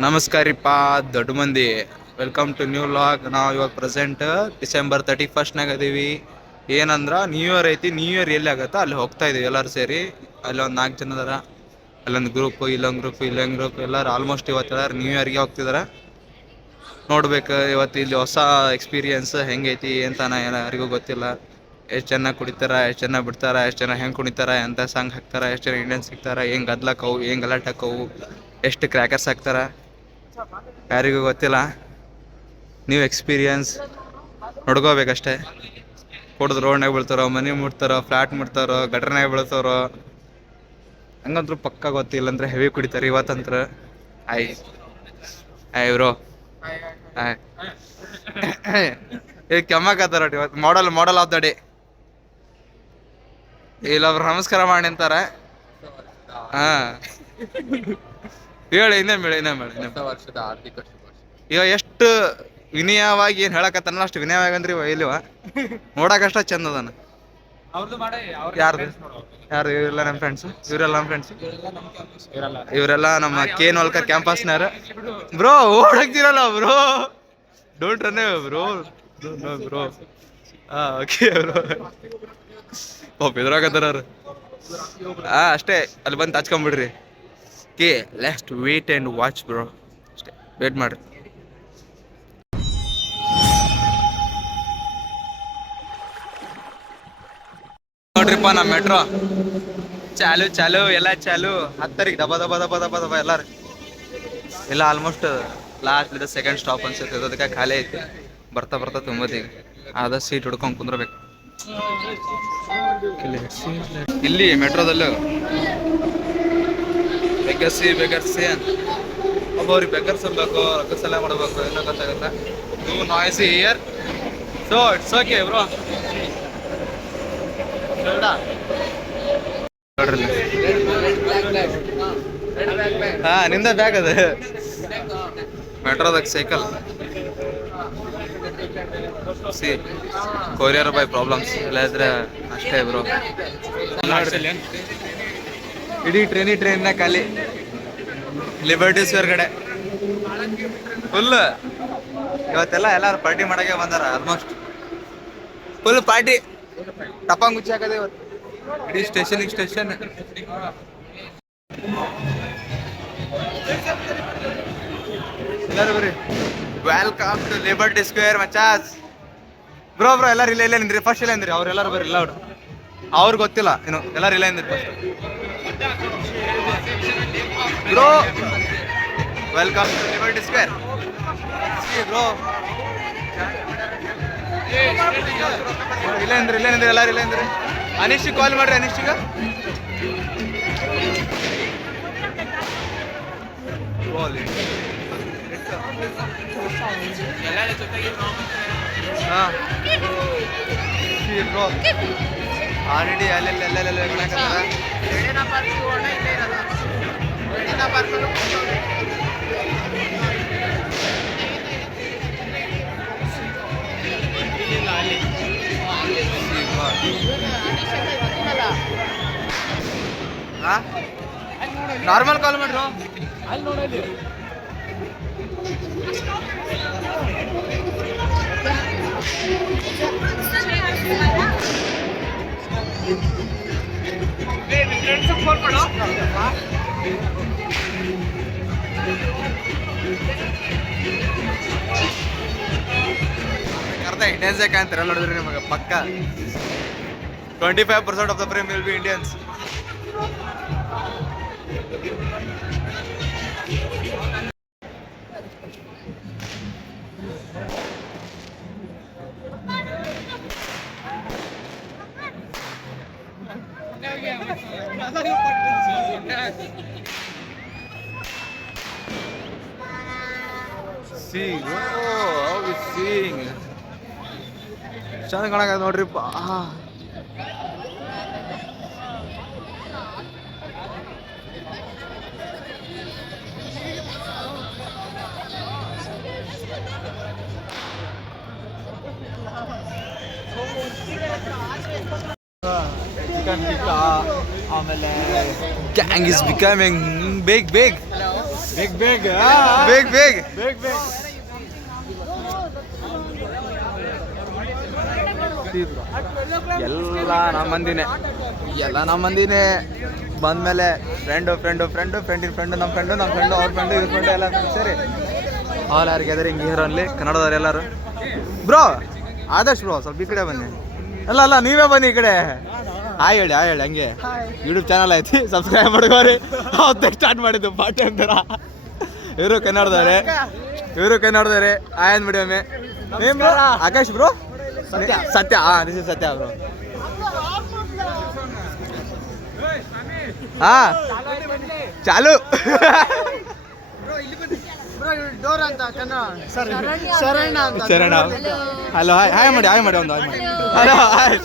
ನಮಸ್ಕಾರಿಪ್ಪ ದೊಡ್ಡ ಮಂದಿ. Welcome to new vlog. ನಾವು ಇವಾಗ ಪ್ರೆಸೆಂಟ್ ಡಿಸೆಂಬರ್ 31 ಅದೀವಿ. ಏನಂದ್ರೆ ನ್ಯೂ ಇಯರ್ ಐತಿ. ನ್ಯೂ ಇಯರ್ ಎಲ್ಲಿ ಆಗತ್ತಾ ಅಲ್ಲಿ ಹೋಗ್ತಾ ಇದೀವಿ ಎಲ್ಲರೂ ಸೇರಿ. ಅಲ್ಲೊಂದು 4 ಜನ ಅದಾರ. ಅಲ್ಲೊಂದು ಗ್ರೂಪ್, ಇಲ್ಲೊಂದು ಗ್ರೂಪ್ ಎಲ್ಲರೂ ಆಲ್ಮೋಸ್ಟ್ ಇವತ್ತು ಎಲ್ಲರೂ ನ್ಯೂ ಇಯರ್ಗೆ ಹೋಗ್ತಿದಾರೆ. ನೋಡ್ಬೇಕು ಇವತ್ತು ಇಲ್ಲಿ ಹೊಸ ಎಕ್ಸ್ಪೀರಿಯನ್ಸ್ ಹೆಂಗೈತಿ ಅಂತಾನ ಯಾರಿಗೂ ಗೊತ್ತಿಲ್ಲ. ಎಷ್ಟು ಚೆನ್ನಾಗಿ ಕುಡಿತಾರ, ಎಷ್ಟು ಚೆನ್ನಾಗಿ ಬಿಡ್ತಾರ, ಎಷ್ಟು ಜನ ಹೆಂಗೆ ಕುಣಿತಾರ, ಎಂಥ ಸಾಂಗ್ ಹಾಕ್ತಾರ, ಎಷ್ಟು ಜನ ಇಂಡಿಯನ್ಸ್ ಸಿಗ್ತಾರ, ಹೆಂಗೆ ಗದ್ಲಕ್ಕವು, ಹೆಂಗೆ ಗಲಾಟಕ್ಕವು, ಎಷ್ಟು ಕ್ರ್ಯಾಕರ್ಸ್ ಹಾಕ್ತಾರ ಯಾರಿಗೂ ಗೊತ್ತಿಲ್ಲ. ನೀವು ಎಕ್ಸ್ಪೀರಿಯನ್ಸ್ ನೋಡ್ಕೋಬೇಕಷ್ಟೇ. ಕುಡ್ದು ರೋಡ್ನಾಗ ಬೀಳ್ತಾರೋ, ಮನೆ ಮುಟ್ತಾರೋ, ಫ್ಲಾಟ್ ಮುಟ್ತಾರೋ, ಗಟ್ರನಾಗ ಬೀಳ್ತಾರೋ ಹಂಗಂದ್ರು ಪಕ್ಕ ಗೊತ್ತಿಲ್ಲ. ಅಂದ್ರೆ ಹೆವಿ ಕುಡಿತಾರೆ ಇವತ್ತಂತ್ರ. ಆಯ್ ಆಯ್ ಬ್ರೋ, ಆಯ್ ಈಗ ಕೆಮ್ಮಕತ್ತಾರ ಇವತ್ತು. ಮಾಡಲ್ ಆಫ್ ದ ಡೇ. ಇಲ್ಲೊಬ್ರು ನಮಸ್ಕಾರ ಮಾಡಿ ಅಂತಾರೆ. ಹಾ ಹೇಳಿ, ಇನ್ನೇ ವರ್ಷದ ಆರ್ಥಿಕ ಶುಭಾಶಯ. ಈಗ ಎಷ್ಟು ವಿನಯವಾಗಿ ಏನು ಹೇಳಕತ್ತಾನಲ್ಲ ಅಷ್ಟು ವಿನಯವಾಗಿ ಅಂದ್ರಿ ಇಲ್ಲಿವ ನೋಡಕಷ್ಟ ಚಂದ ಅದಾನ. ಯಾರ್ದು ಯಾರು ಇವರೆಲ್ಲ ನಮ್ಮ ಫ್ರೆಂಡ್ಸ್? ಇವರೆಲ್ಲ ನಮ್ಮ KN Walker ಕ್ಯಾಂಪಸ್ನಾರ. ಬ್ರೋ ಓಡಕ್ತಿರಲ್ಲ bro, don't run bro. Bro okay bro. ಎದುರಾಗತ್ತಾರ. ಅಷ್ಟೇ, ಅಲ್ಲಿ ಬಂದು ಹಚ್ಕೊಂಬಿಡ್ರಿ. Let's wait and watch bro. ಅಷ್ಟೇ, ವೇಟ್ ಮಾಡ್ರಿ. ನೋಡ್ರಿಪ್ಪ ನಮ್ಮ ಮೆಟ್ರೋ ಚಾಲು ಎಲ್ಲ ಚಾಲು. ಹತ್ತರಿಗೆ ದಬ ಎಲ್ಲಾರು ಎಲ್ಲ ಆಲ್ಮೋಸ್ಟ್ ಲಾಸ್ಟ್ ಸೆಕೆಂಡ್ ಸ್ಟಾಪ್ ಅನ್ಸುತ್ತೆ. ಅದಕ್ಕೆ ಖಾಲಿ ಐತಿ. ಬರ್ತಾ ತುಂಬದೀಗ ಆದ ಸೀಟ್ ಹಿಡ್ಕೊಂಡು ಕುಂದ್ರಬೇಕು ಇಲ್ಲಿ ಮೆಟ್ರೋದಲ್ಲೂ. ಬೆಗರ್ಸಿ ಒಬ್ಬವ್ರಿಗೆ ಬೆಗರ್ಸ್ ಅನ್ಬೇಕು, ರೊಕ್ಕಸಲ ಮಾಡಬೇಕು, ಏನೋ ಗೊತ್ತಾಗಲ್ಲ. Too noisy here, so it's okay bro. ಹಾ ನಿಂದ ಬ್ಯಾಗ್ ಅದು ಮೆಟ್ರೋದಾಗ ಸೈಕಲ್. ಸಿ ಕೊರಿಯರ್ ಬೈ ಪ್ರಾಬ್ಲಮ್ಸ್ ಇಲ್ಲ ಇದ್ರೆ ಅಷ್ಟೇ ಬ್ರೋ. ಇಡೀ ಟ್ರೈನ್ನ ಖಾಲಿ. ಲಿಬರ್ಟಿ ಸ್ಕ್ವೇರ್ ಕಡೆ ಫುಲ್. ಇವತ್ತೆಲ್ಲ ಎಲ್ಲಾರು ಪಾರ್ಟಿ ಮಾಡಕ್ಕೆ ಬಂದಾರ. Almost full party. ಟಪಾಂಗ್ ಗುಚ್ಚಿ ಹಾಕದೆ ಇವತ್ತು ಇಡೀ ಸ್ಟೇಷನ್. ಎಲ್ಲರೂ ಬರ್ರಿ. ವೆಲ್ಕಮ್ ಟು ಲಿಬರ್ಟಿ ಸ್ಕ್ವೇರ್ ಮಚಾಸ್. ಬ್ರೋ ಎಲ್ಲರೂ ಇಲ್ಲ ನಿಂದ್ರಿ. ಫಸ್ಟ್ ಇಲ್ಲ ಅಂದ್ರಿ ಅವ್ರೆಲ್ಲರೂ ಬರ್ರಿ. ಇಲ್ಲ ಅವ್ರಿಗೆ ಗೊತ್ತಿಲ್ಲ ಇನ್ನು. ಎಲ್ಲರೂ ಇಲ್ಲ ಅಂದ್ರಿ first. Bro welcome to Liberty Square bro. ಇಲ್ಲ ಅಂದ್ರಿ ಎಲ್ಲರೂ ಇಲ್ಲ ಅಂದ್ರಿ. ಅನಿಶ್ಗೆ ಕಾಲ್ ಮಾಡ್ರಿ. ಅನಿಶ್ಗ ಆಲ್ರೆಡಿ ಅಲ್ಲೆಲ್ಲ ನಾರ್ಮಲ್ ಕಾಲ್ ಮಾಡ್ರು. ಅಲ್ಲಿ ನೋಡಲಿ ಕರ್ದ ಇಂಡಿಯನ್ಸ್ ಯಾಕೆ ಅಂತೀರ ನೋಡಿದ್ರಿ ನಿಮಗೆ ಪಕ್ಕ 25% of the Prem will be Indians. ಚೆನ್ನಾಗಿ ಕಾಣಕ ನೋಡ್ರಿಪ್ಪ. ಚಿಕನ್ ಟಿಕ್ಕಾ, ಆಮೇಲೆ ಗ್ಯಾಂಗ್ ಇಸ್ ಬಿಕಮಿಂಗ್ ಬಿಗ್. ಬೇಗ ಬೇಗ ಬೇಗ ಎಲ್ಲ ನಮ್ಮ ಮಂದಿನೇ ಬಂದ್ಮೇಲೆ ಫ್ರೆಂಡು ನಮ್ಮ ಫ್ರೆಂಡು ಅವ್ರ ಫ್ರೆಂಡು ಇವ್ರ ಫ್ರೆಂಡು ಎಲ್ಲ ಸೇರಿ all are gathering here only ಕನ್ನಡದವ್ರು ಎಲ್ಲರೂ. ಬ್ರೋ ಆದರ್ಶ್ ಬ್ರೋ ಸ್ವಲ್ಪ ಈ ಕಡೆ ಬನ್ನಿ. ಅಲ್ಲ ನೀವೇ ಬನ್ನಿ ಈ ಕಡೆ. ಹಾಯ್ ಹೇಳಿ ಹಂಗೆ ಯೂಟ್ಯೂಬ್ ಚಾನಲ್ ಐತಿ, ಸಬ್ಸ್ಕ್ರೈಬ್ ಮಾಡ್ಕೋರಿ. ಅವತ್ತೇ ಸ್ಟಾರ್ಟ್ ಮಾಡಿದ್ದು ಪಾರ್ಟ್ ಟೈಮ್ ಥರ. ಇವರು ಕನ್ನಡದವ್ರೆ ಆಯನ್ ಮೀಡಿಯಮ್ಮೆ. Akash bro Satya this is Satya bro. ಹಾ ಚಾಲು ಶರಣ. ಹಲೋ ಹಾಯ್ ಮಾಡಿ ಒಂದು ಹಲೋ ಹಾಯ್.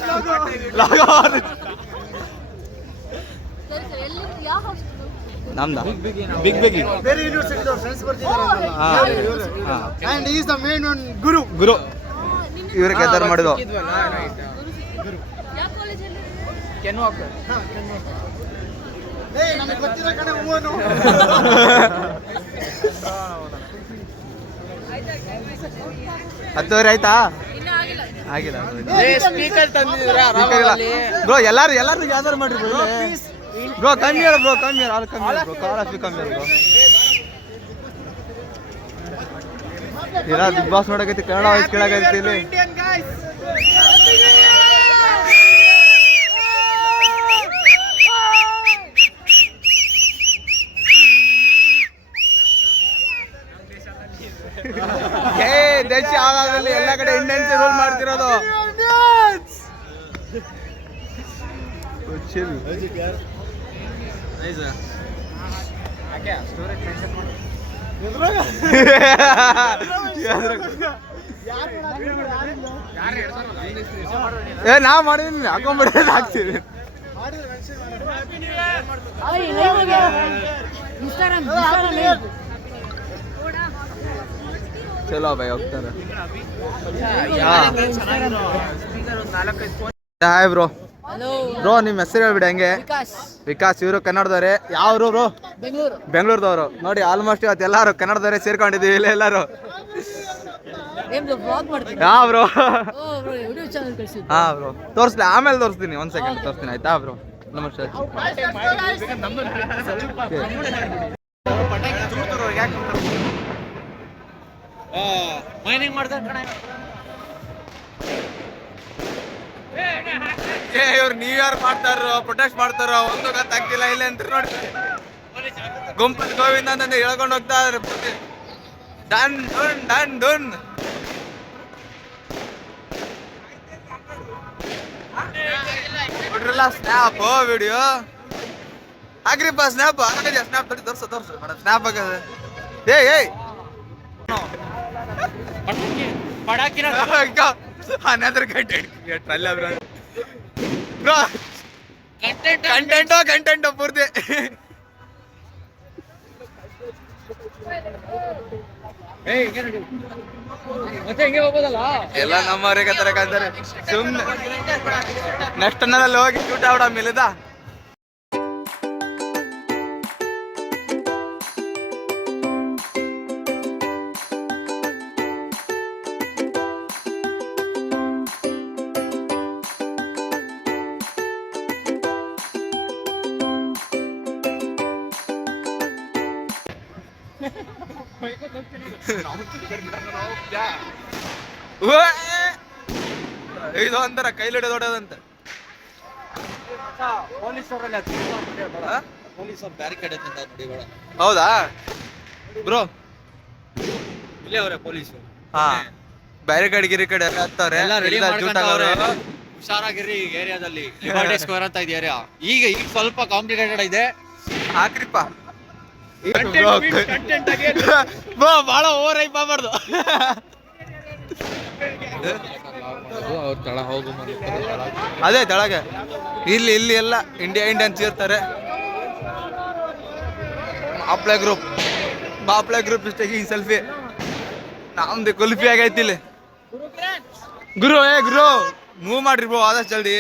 ನಮ್ದ ಬಿಗ್ ಬಿಗ್ ಬೇರೆ ಯೂನಿವರ್ಸಿಟಿ ಫ್ರೆಂಡ್ಸ್ ಬರ್ತಿದ್ದಾರೆ. And is the main one ಗುರು. ಇವ್ರ ಕೆದಾರ್ ಮಾಡಿದ್ವು. ನನಗೆ ಗೊತ್ತಿರೋ ಕಡೆ ಹೂವನು. ಹತ್ತುವರೆ ಆಯ್ತಾ? ಆಗಿಲ್ಲ ಬ್ರೋ. ಎಲ್ಲಾರು ಯಾವ್ದಾರು ಮಾಡ್ರಿ ಬ್ರೋ. ಕಮ್ಮಿ ಹೇಳ ಬ್ರೋ, ಕಮ್ಮಿ ಹೇಳ ಬ್ರೋ. ಬಿಗ್ ಬಾಸ್ ನೋಡಕೈತಿ, ಕನ್ನಡ ವಾಯ್ಸ್ ಕೇಳಕೈತಿ ಇಲ್ಲಿ. ದೇಶ ಆಗಾಗಲಿ ಎಲ್ಲ ಕಡೆ ಇಂಡಿಯನ್ಸ್ ರೋಲ್ ಮಾಡ್ತಿರೋದು. ನಾ ಮಾಡಿದೀನಿ, ಹಾಕೊಂಡ್ಬಿಡೋದು ಹಾಕ್ತೀವಿ. ಚಲೋ ಬಾಯ್ ಹೋಗ್ತಾರೆ. Hi bro. ನಿಮ್ಮ ಹೆಸರು ಹೇಳ್ಬಿಡಿ ಹಂಗೆ. ವಿಕಾಸ್. ಇವರು ಕನ್ನಡದವ್ರೆ. ಯಾವ್ರು ಬ್ರೋ? ಬೆಂಗಳೂರದವರು. ನೋಡಿ ಆಲ್ಮೋಸ್ಟ್ ಇವತ್ತು ಎಲ್ಲಾರು ಕನ್ನಡದವರೇ ಸೇರ್ಕೊಂಡಿದೀವಿ ಇಲ್ಲ ಎಲ್ಲಾರು. ಹಾ ಬ್ರೋ ತೋರಿಸ್ಲಿ, ಆಮೇಲೆ ತೋರಿಸ್ತೀನಿ. 1 ಸೆಕೆಂಡ್ ತೋರಿಸ್ತೀನಿ ಆಯ್ತಾ ಬ್ರೋ? ನಮಸ್ತೆ. ಇವ್ರು ನ್ಯೂ ಇಯರ್ ಮಾಡ್ತಾರೋ ಪ್ರೊಟೆಸ್ಟ್ ಮಾಡ್ತಾರೋ ಒಂದು ಗೊತ್ತಾಗ್ತಿಲ್ಲ. ಇಲ್ಲ ಅಂತ ನೋಡಿ ಗುಂಪಲ್ಲಿ ಗೋವಿಂದ ಅಂತಂದು ಹೇಳ್ಕೊಂಡು ಹೋಗ್ತಾ ಇದಾರೆ. ಡನ್ ಬಿಡ್ರಲ್ಲ ಸ್ನ್ಯಾಪ್ ವಿಡಿಯೋ ಹಾಕ್ರಿಪ್ಪ. ಸ್ನ್ಯಾಪ್ ತೋರ್ಸು ಮೇಡಮ್. ಸ್ನ್ಯಾಪ್ ಆಗದೆ. ಏಯ್ ಅನದರ್ ಕಂಟೆಂಟು ಪೂರ್ತಿ. ಎಲ್ಲ ನಮ್ಮವ್ರಿಗೆ ತರ ಕಾಂತಾರೆ. ಸುಮ್ನೆ ನೆಕ್ಸ್ಟ್ ಅನ್ನಲ್ಲಿ ಹೋಗಿ ಶೂಟ್ ಆಡ ಮೇಲಿದ. ಇದು ಒಂಥರ ಕೈಲಿಡ ದೊಡ್ಡದಂತ. ಹೌದಾ ಬ್ರೋ? ಇಲ್ಲೇ ಅವರೇ ಪೊಲೀಸರು. ಹಾ ಬ್ಯಾರಿಕೇಡ್ ಗಿರಿಕೇಡ್ ಹತ್ತವ್ರೆ. ಹುಷಾರಾಗಿರಿ ಈ ಏರಿಯಾದಲ್ಲಿ. ಲಿಬರ್ಟಿ ಸ್ಕ್ವೇರ್ ಅಂತ ಇದೆ ಏರಿಯಾ. ಈಗ ಸ್ವಲ್ಪ ಕಾಂಪ್ಲಿಕೇಟೆಡ್ ಇದೆ. ಹಾಕ್ರಿಪ್ಪ. ಬಹಳ ಓವರ್ ಐಪ್ ಆಗ್ಬಾರ್ದು. ಅದೇ ತೆಳಗೆ ಇಲ್ಲಿ ಎಲ್ಲ ಇಂಡಿಯನ್ಸ್ ಇರ್ತಾರೆ. ಬಾಪ್ಲೆ ಗ್ರೂಪ್ ಇಷ್ಟ ಈ ಸೆಲ್ಫಿ. ನಮ್ದು ಕುಲ್ಫಿ ಆಗೈತಿ ಇಲ್ಲಿ. ಗುರು ಮೂವ್ ಮಾಡ್ರಿ ಬ್ರೋ ಆದಷ್ಟು ಜಲ್ದಿ.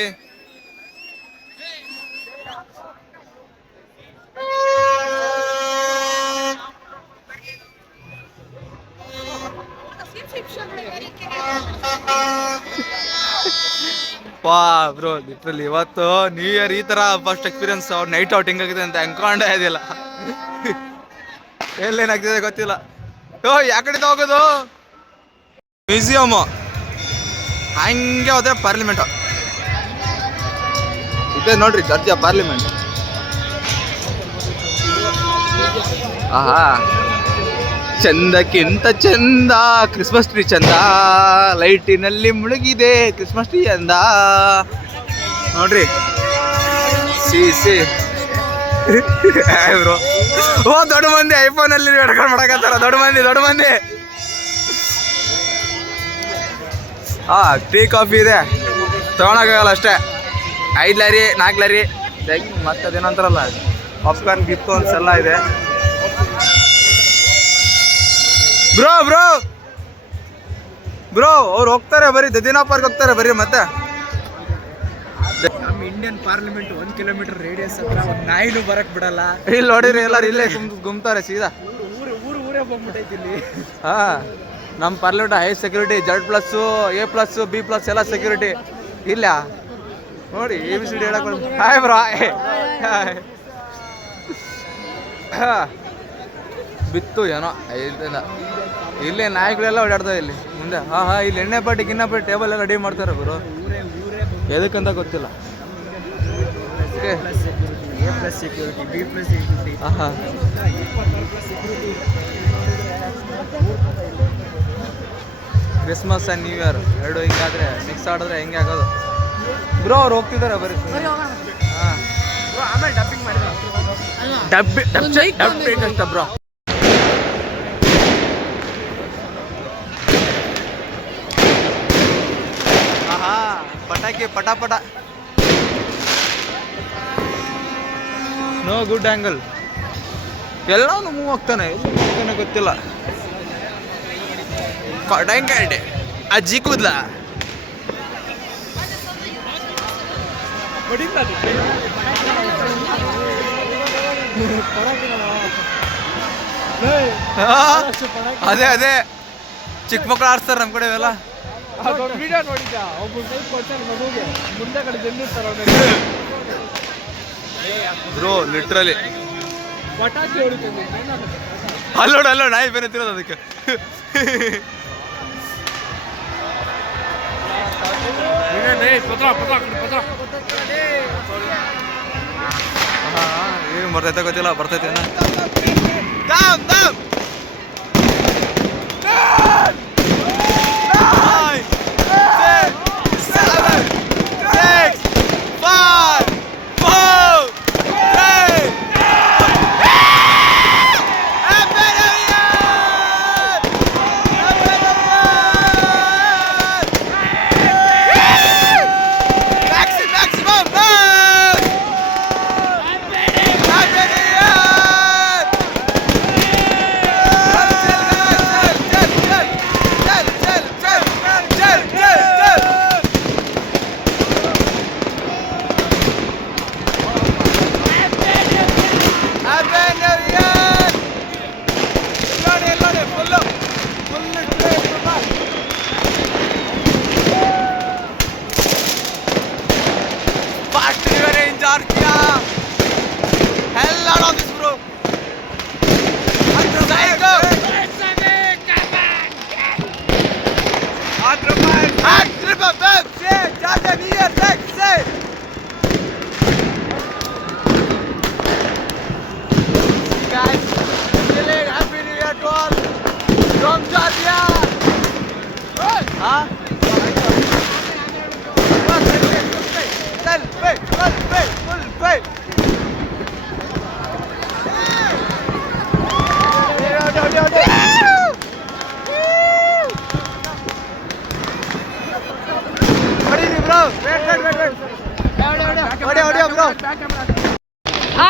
ಪಾ ಬ್ರೋ ಲಿಟ್ರಲಿ ಇವತ್ತು ನ್ಯೂ ಇಯರ್ ಈ ತರ ಫಸ್ಟ್ ಎಕ್ಸ್ಪೀರಿಯನ್ಸ್ ನೈಟ್ ಔಟ್ ಹೆಂಗಾಗಿದೆ ಅಂತ ಅನ್ಕೊಂಡೇ ಇದಿಲ್ಲ. ಎಲ್ಲೇನಾಗ್ತಿದೆ ಗೊತ್ತಿಲ್ಲ. ಯಾಕಡೆ ಹೋಗೋದು ಮ್ಯೂಸಿಯಮ್ ಹಂಗೆ ಹೋದ್ರೆ ಪಾರ್ಲಿಮೆಂಟ್ ಇದೆ ನೋಡ್ರಿ, ಜಾರ್ಜಿಯಾ ಪಾರ್ಲಿಮೆಂಟ್. ಆಹಾ ಚಂದಕ್ಕಿಂತ ಚಂದ ಕ್ರಿಸ್ಮಸ್ ಟ್ರೀ ಚಂದ, ಲೈಟಿನಲ್ಲಿ ಮುಳುಗಿದೆ ಕ್ರಿಸ್ಮಸ್ ಟ್ರೀ ಅಂದ ನೋಡ್ರಿ. ಸಿ ಬ್ರೋ ಓ ದೊಡ್ಡ ಮಂದಿ ಐಫೋನ್ ಅಲ್ಲಿ ಎಡ್ಕೊಂಡು ಮಾಡಕತ್ತಾರ. ದೊಡ್ಡ ಮಂದಿ ಟೀ ಕಾಫಿ ಇದೆ ತಗೊಳಕ್ಕಾಗಲ್ಲ ಅಷ್ಟೇ. 5 ಲಾರಿ 4 ಲಾರಿ ಮತ್ತೆ ಅದೇನಂತಾರಲ್ಲ ಪಾಪ್ಕಾರ್ನ್ ಗಿಫ್ಟ್ ಒಂದ್ಸಲ ಇದೆ. ಬ್ರೋ ಬ್ರೋ ಬ್ರೋ ಅವ್ರು ಹೋಗ್ತಾರೆ ಬರೀ ದಿನ ಪಾರ್ಕ್ ಹೋಗ್ತಾರೆ ಬರೀ. ಮತ್ತೆ ನಮ್ಮ ಇಂಡಿಯನ್ ಪಾರ್ಲಿಮೆಂಟ್ 1 ಕಿಲೋಮೀಟರ್ ರೇಡಿಯಸ್ ಹತ್ರ ಒಂದು ನಾಯಿನೂ ಬರಕ್ ಬಿಡಲ್ಲ. ಇಲ್ಲಿ ನೋಡಿರಿ ಎಲ್ಲರೂ ಇಲ್ಲೇ ಗುಮ್ತಾರೆ ಸೀದಾ. ಊರೇ ಬಂದ್ಬಿಟ್ಟೈತಿ ಇಲ್ಲಿ. ಹಾ ನಮ್ಮ parliament high security, Z+, A+, B+ ಎಲ್ಲ ಸೆಕ್ಯೂರಿಟಿ ಇಲ್ಲ ನೋಡಿ. ABCD ಹೇಳಕ್ ಹಾಯ್ ಬ್ರೋ ಬಿತ್ತು ಏನೋ ಐದರಿಂದ ಇಲ್ಲೇ ನಾಯಿಗಳೆಲ್ಲ ಓಡಾಡ್ತಾವೆ ಇಲ್ಲಿ ಮುಂದೆ. ಇಲ್ಲಿ ಎಣ್ಣೆ ಪಾಟಿ ಟೇಬಲ್ ಎಲ್ಲ ರೆಡಿ ಮಾಡ್ತಾರೆ ಗುರು. ಎದಕ್ಕಂತ ಗೊತ್ತಿಲ್ಲ. ಕ್ರಿಸ್ಮಸ್ ಆ್ಯಂಡ್ ನ್ಯೂ ಇಯರ್ ಎರಡು ಹಿಂಗಾದ್ರೆ ಮಿಕ್ಸ್ ಆಡಿದ್ರೆ ಹೆಂಗೆ ಆಗೋದು ಬ್ರೋ. ಅವ್ರು ಹೋಗ್ತಿದ್ದಾರೆ ಬರೀ. ಹಾಂ ಆಮೇಲೆ ಡಬ್ಬಿಂಗ್ ಮಾಡಿದ್ರೆ ಡಬ್ಬಿಂಗ್ ಅಂತ ಬ್ರೋ. ಪಟಾಕಿ ಪಟ ನೋ ಗುಡ್ ಆ್ಯಂಗಲ್. ಎಲ್ಲಾನು ಮೂವ್ ಆಗ್ತಾನೆ ಗೊತ್ತಿಲ್ಲ. ಕಡಂಗಡೆ ಅಜ್ಜಿ ಕೂದ್ಲ ಅದೇ ಚಿಕ್ಕ ಮಕ್ಕಳು ಆಡ್ಸ್ತಾರೆ ನಮ್ಮ ಕಡೆ ಇವೆಲ್ಲ. ವಿಡಿಯೋ ನೋಡಿದ್ದ ಒಬ್ಬ ಕೊಡ್ತಾರೆ ಮಗುಗೆ ಮುಂದೆ ಕಡೆ ಜಲ್ಲಿರ್ತಾರೆ ಬ್ರೋ ಲಿಟ್ರಲಿ ಪಟಾಕಿ ಹೊಡಿತೀನಿ. ಅಲ್ಲೋಡ ನಾಯಿ ಬೇರೆ ತಿರೋದು ಅದಕ್ಕೆ. ಏನು ಬರ್ತೈತೆ ಗೊತ್ತಿಲ್ಲ, ಬರ್ತೈತೆ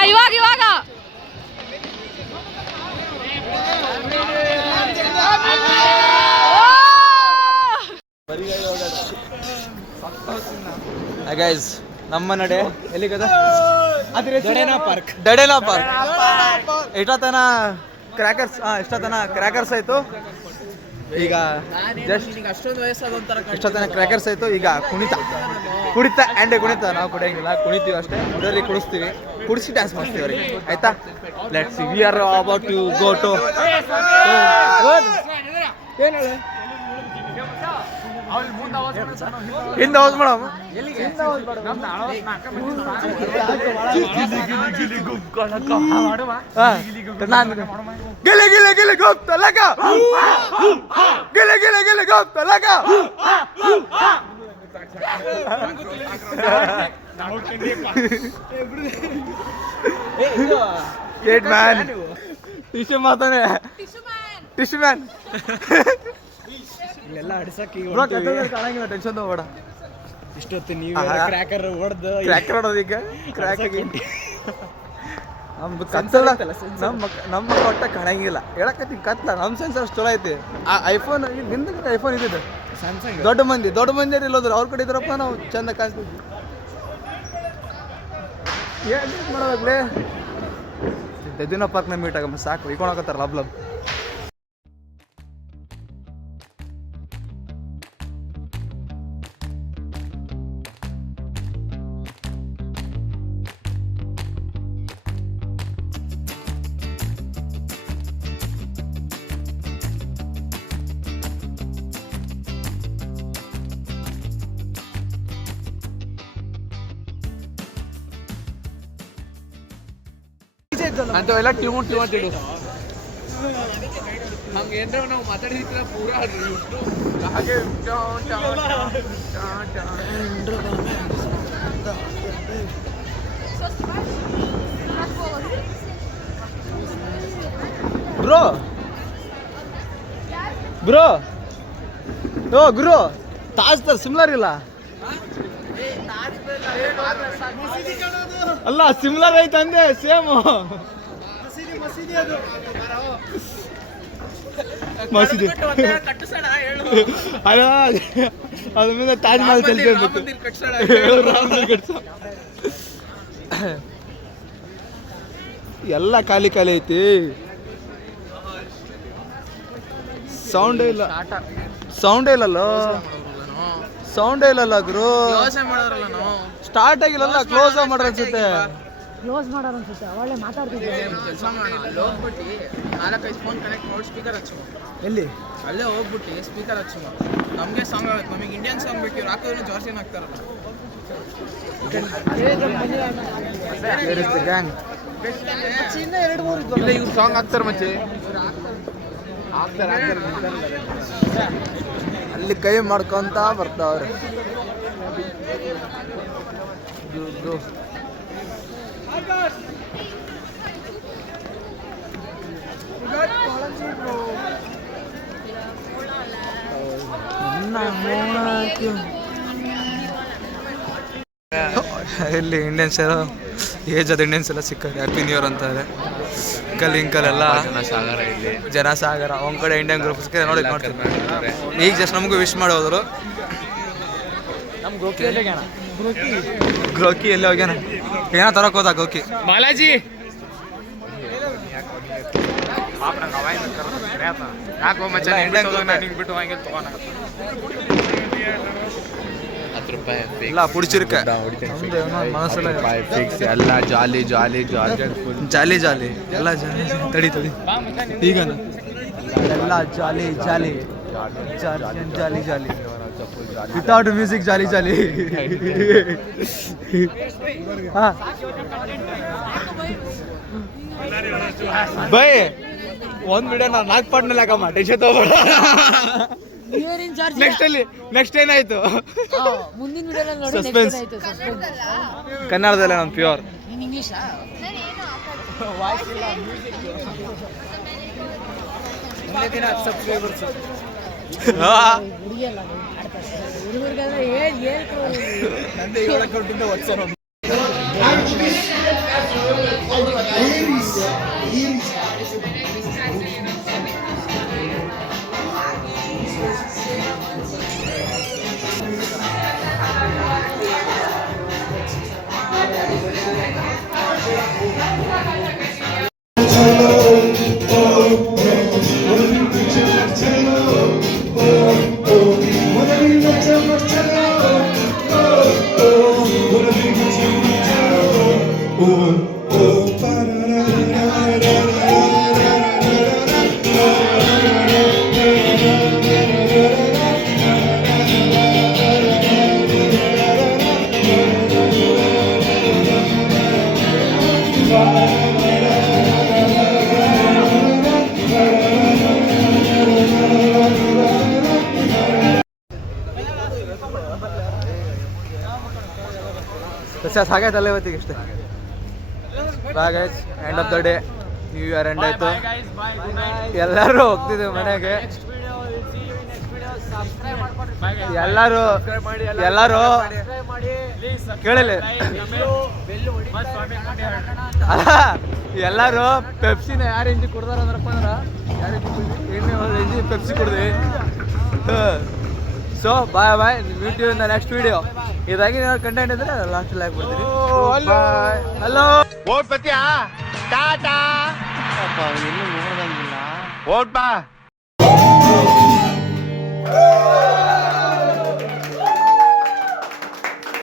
ಇವಾಗ ಗೈಸ್ ನಮ್ಮ ನಡೆ ಎಲ್ಲಿಗದ ಪಾರ್ಕ್ ದಡೇನಾ ಪಾರ್ಕ್. ಇಷ್ಟತನ ಕ್ರ್ಯಾಕರ್ಸ್ ಆಯ್ತು. ಈಗ ಜಸ್ಟ್ ಅಷ್ಟೊಂದು ವಯಸ್ಸಾದ ಒಂಥರ ಇಷ್ಟೊತ್ತನ ಕ್ರ್ಯಾಕರ್ಸ್ ಆಯಿತು. ಈಗ ಕುಣಿತ ಆ್ಯಂಡೆ ಕುಣಿತ ನಾವು ಕುಡಿಯೋಂಗಿಲ್ಲ, ಕುಣಿತೀವಿ ಅಷ್ಟೇ. ಹುಡುಗರಿಗೆ ಕುಡಿಸ್ತೀವಿ, ಕುಡಿಸಿ ಡ್ಯಾನ್ಸ್ ಮಾಡ್ತೀವಿ ಅವ್ರಿಗೆ, ಆಯ್ತಾ? Let's we are about to go to ಏನು ಹೇಳಿ ಹಿಂದೆ ಹೋದ್ ಮೇಡಮ್ ಗಿಲಿ ಗಿಲಿ ಗಿಲಿ ಗೋಪ್ ತಲಕ ಗಿಲಿ ಗಿಲಿ ಗಿಲಿ ಗೋಪ್ ತಲಕ ಏಟ್ ಮ್ಯಾನ್ ಟಿಶ್ಯೂ ಮಾತಾನೆ ಟಿಶ್ಯೂ ಮ್ಯಾನ್ ಇಲ್ಲೆಲ್ಲ ಅಡ್ಸಕ್ಕೆ ಕಾಣಂಗಿಲ್ಲ, ಟೆನ್ಷನ್ ತಗೋಬೇಡ. ಇಷ್ಟೊತ್ತು ನೀವು ಕ್ರ್ಯಾಕರ್ ಹೊಡೆದು ಕ್ರ್ಯಾಕರ್ ಹೊಡೋದು ಈಗ ಕ್ರ್ಯಾಕ್ ಆಗಿ ನಮ್ದು ಕತ್ತಲ್ಲ, ನಮ್ಮ ಒಟ್ಟ ಕಾಣಂಗಿಲ್ಲ. ಹೇಳಕತ್ತೀನಿ ಕತ್ಲ, ನಮ್ಮ ಸೆನ್ಸ್ ಅಷ್ಟು ಚಲೋ ಐತಿ. ಆ ಐಫೋನ್ ನಿಂದ ಐಫೋನ್ ಇದ್ದಿದ್ದು ಸ್ಯಾಮ್ಸಂಗ್ ದೊಡ್ಡ ಮಂದಿ ಇಲ್ಲೋದ್ರು ಅವ್ರ ಕಡೆ ಇದ್ರಪ್ಪ ನಾವು ಚಂದ ಕಾಣ್ತಿದ್ವಿ. ಏನು ಮಾಡೋದಾಗ್ಲೇ ದಿನ ಪಾರ್ಕ್ನ ಮೀಟ್ ಆಗಮ್ಮ ಸಾಕು, ಇಟ್ಕೊಳಕತ್ತಾರ ಲಬ್ ಲಬ್. ಅಂಥವೆಲ್ಲ ಟ್ಯೂನ್ ಇಡು. ನಮ್ಗೆ ಏನಾರ ನಾವು ಮಾತಾಡಿದ್ರೆ ಪೂರಾ ಬ್ರೋ ಬ್ರೋ ಓ ಗುರು ತಾಜ್ ತರ ಸಿಮ್ಲರ್ ಇಲ್ಲ ಅಲ್ಲ, ಸಿಮ್ಲರ್ ಐತೆ ಅಂದೆ, ಸೇಮ್ ಮಸೀದಿ. ಅಲ್ಲ ಅದ್ರ ಮೇಲೆ ತಾಜ್ ಮಹಲ್ ಸೆಲ್ಫಿ ಎಲ್ಲ ಖಾಲಿ ಖಾಲಿ ಐತಿ. ಸೌಂಡೇ ಇಲ್ಲಲ್ಲ ಗುರು. ಸ್ಟಾರ್ಟ್ ಆಗಿಲ್ಲಲ್ಲ, ಕ್ಲೋಸ್ ಮಾಡ್ರ ಅನ್ಸುತ್ತೆ. ಒಳ್ಳೆ ಮಾತಾಡ್ತಿದ್ದೆ. ಕೆಲಸ ಮಾಡೋಣ, ಅಲ್ಲಿ ಹೋಗ್ಬಿಟ್ಟು 4-5 ಫೋನ್ ಕನೆಕ್ಟ್ ಮಾಡಿ ಸ್ಪೀಕರ್ ಹಚ್ಚು. ಎಲ್ಲಿ? ಅಲ್ಲೇ ಹೋಗ್ಬಿಟ್ಟು ಸ್ಪೀಕರ್ ಹಚ್ಚು. ನಮಗೆ ಸಾಂಗ್ ಆಗುತ್ತೆ, ನಮಗೆ ಇಂಡಿಯನ್ ಸಾಂಗ್ ಬೇಕು. ಇವ್ರು ಹಾಕಿದ್ರೆ ಜಾರ್ಜಿಯನ್ ಹಾಕ್ತಾರಲ್ಲ. ಇಲ್ಲ, ಇವ್ರು ಸಾಂಗ್ ಹಾಕ್ತಾರೆ ಮಚ್ಚಿ, ಅಲ್ಲಿ ಕೈ ಮಾಡ್ಕೊಂತ ಬರ್ತಾವ್ರೆ. ಇಲ್ಲಿ ಇಂಡಿಯನ್ಸ್ ಎಲ್ಲ ಏಜ್ ಆದ ಇಂಡಿಯನ್ಸ್ ಎಲ್ಲ ಸಿಕ್ಕಾರೆ. ಹ್ಯಾಪಿ ನ್ಯೂ ಇಯರ್ ಅಂತಾರೆ. ಇಂಕಲೆಲ್ಲ ಜನಸಾಗರ ಒಂದ್ ಕಡೆ ಇಂಡಿಯನ್ ಗ್ರೂಪ್ ಸಿಕ್ಕ ನೋಡಿ ನೋಡ್ತೀವಿ. ಈಗ ಜಸ್ಟ್ ನಮಗೂ ವಿಶ್ ಮಾಡಿ ಹೋದ್ರು. ಗ್ರೋಕಿ ಎಲ್ಲಿ ಹೋಗ್ಯಾನ, ಏನೋ ತರಕ್ ಹೋದ ಗೋಕಿ. ಬಾಲಾಜಿ ಇಲ್ಲ ಪುಡಿಚಿರ್ಕ ಮನಸ್ಸಲ್ಲ ಎಲ್ಲ ಜಾಲಿ ಜಾಲಿ ಜಾಲಿ ಜಾಲಿ ಜಾಲಿ ಎಲ್ಲ ತಡಿ ಈಗ ಎಲ್ಲ ಜಾಲಿ ಜಾಲಿ ಜಾಲಿ ಜಾಲಿ ವಿತೌಟ್ ಮ್ಯೂಸಿಕ್ ಜಾಲಿ ಜಾಲಿ. ಹಾಂ ಬೈ ಒಂದ್ ವಿಡಿಯೋ ನಾವು 4 ಪಾರ್ಟ್ನಲ್ಲಿ ಹಾಕಮ್ಮ, ಟೆನ್ಷನ್ ತಗೋಬೇಡ. ನೆಕ್ಸ್ಟ್ ಏನಾಯ್ತು? ಮುಂದಿನ ವಿಡಿಯೋದಲ್ಲಿ ನೋಡಿ ಸಸ್ಪೆನ್ಸ್. ಕನ್ನಡದಲ್ಲೇ ನಾನು ಪ್ಯೂರ್. ಇಂಗ್ಲಿಷ್ ಹುಡುಗಿಯಲ್ಲ ಹುಡುಗರಿಗಾದ್ರೆ ನಂದೇ 7 ಅಕೌಂಟಿಂದ WhatsApp. ಸಾಕಾಯ್ತಲ್ಲ ಇವತ್ತಿಗೆ ಇಷ್ಟೇ. Bye guys, end of the day, new year end ಆಯ್ತು. ಎಲ್ಲರೂ ಹೋಗ್ತಿದ್ದೀವಿ ಮನೆಗೆ. ಎಲ್ಲರೂ ಕೇಳಿಲ್ಲ, ಎಲ್ಲರೂ ಪೆಪ್ಸಿನ ಯಾರು ಇಂಜಿ ಕುಡ್ದಾರ ಅಂದ್ರಪ್ಪ ಅಂದ್ರ ಇಂಜಿ ಪೆಪ್ಸಿ ಕುಡ್ದ್ವಿ. So bye, meet you in the next video. ಇದಾಗಿ ಏನಾದ್ರು ಕಂಟೆಂಟ್ ಇದ್ರೆ ಲಾಸ್ಟಲ್ಲಿ ಹಾಕ್ಬಿಡ್ತೀನಿ. ಹಲೋ ಓಟ್ ಬಾ